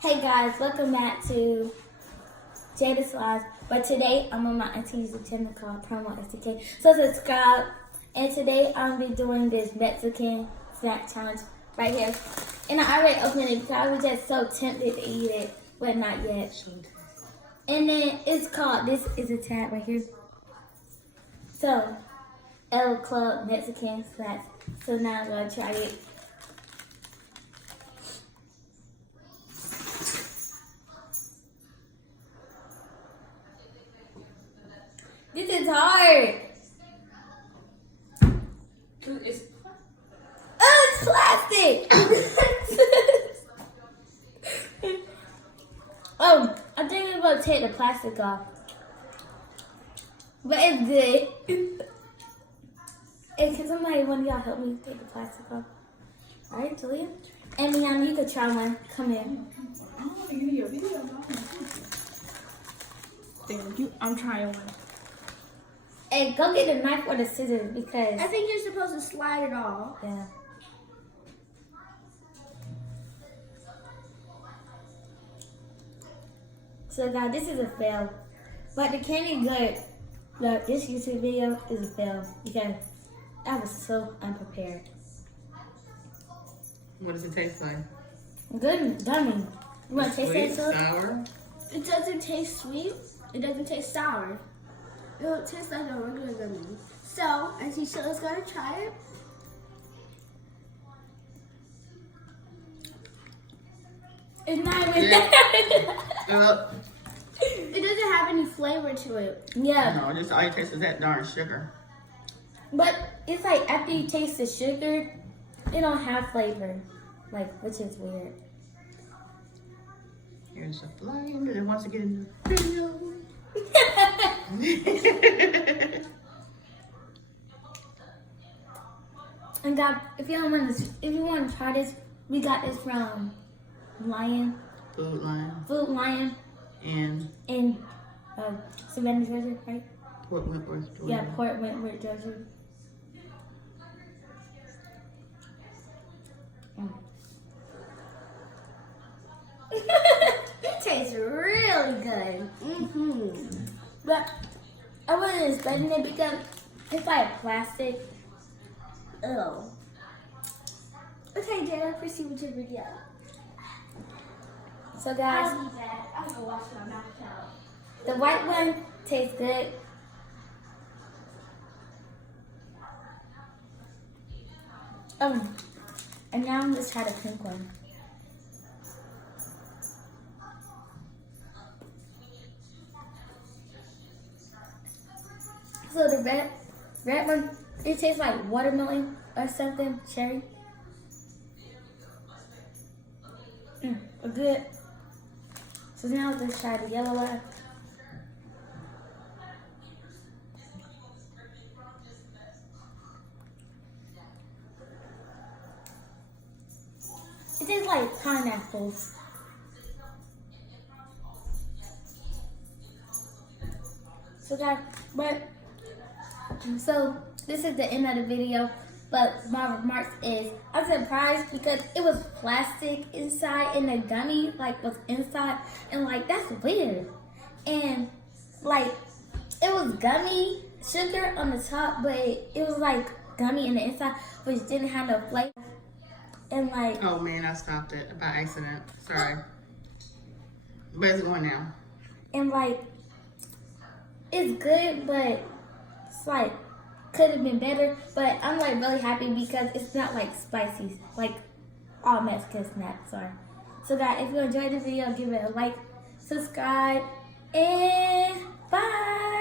Hey guys, welcome back to Jada Slides. But today I'm on my auntie's YouTube channel called PromoSTK. So subscribe. And today I'm gonna be doing this Mexican snack challenge right here. And I already opened it because I was just so tempted to eat it, but not yet. And then it's called, this is a tab right here. So, El Club Mexican snacks. So now I'm gonna try it. This is hard. It's plastic. Oh, I think I'm gonna take the plastic off. But it's good. Hey, can somebody, one of y'all help me take the plastic off? All right, Julia. And Leon, you could try one. Come in. I don't want to give you a video. Thank you. I'm trying one. Hey, go get the knife or the scissors because... I think you're supposed to slide it off. Yeah. So guys, this is a fail. But the candy good. Look, this YouTube video is a fail because I was so unprepared. What does it taste like? Good gummy. You want to taste Sweet, that too? sour? It doesn't taste sweet. It doesn't taste sour. It will taste like a regular gummy. So, Auntie Sheila's gonna try it. It's not even that. It doesn't have any flavor to it. Yeah. No, just all you taste is that darn sugar. But it's like after you taste the sugar, it don't have flavor. Like, which is weird. Here's a flame that wants to get in the video. And God, if you want to try this, we got this from Food line. Food Lion And in Savannah, Georgia, right? Port Wentworth, Georgia. Yeah, Port Wentworth, Georgia. It tastes really good. But I wasn't expecting it because it's like plastic. Ew. Okay, Jada, proceed with your video. So guys, I'll be back. I'm gonna wash my mouth out. the white one tastes good. And now I'm just try the pink one. So the red one, it tastes like watermelon or something, cherry. Good. So now let's try the yellow one. It tastes like pineapples. So this is the end of the video. But my remarks is, I'm surprised because it was plastic inside and the gummy like was inside, and like that's weird. And like it was gummy sugar on the top, but it was like gummy in the inside, which didn't have no flavor. And like, Oh man, I stopped it by accident. Sorry. But it's going now. and like it's good, but it's like could have been better. But I'm like really happy because it's not like spicy, like all Mexican snacks are. So guys, if you enjoyed the video, give it a like, subscribe, and bye.